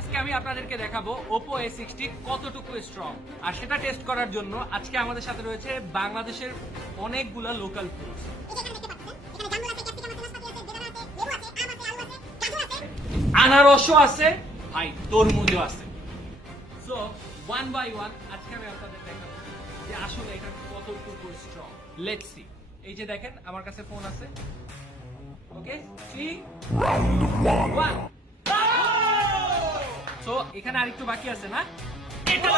আজকে আমি আপনাদেরকে দেখাবো Oppo A60 কতটুকু স্ট্রং, আর সেটা টেস্ট করার জন্য আজকে আমাদের সাথে রয়েছে বাংলাদেশের অনেকগুলা লোকাল ফ্রুটস। আনারসও আছে ভাই, তরমুজও আছে। সো ওয়ান বাই ওয়ান আজকে আমি আপনাদের দেখাবো যে আসলে এটা কতটুকু স্ট্রং। Let's see. এই যে দেখেন আমার কাছে ফোন আছে। ওকে 3 1। সো এখানে আরেকটু বাকি আছে না? এটা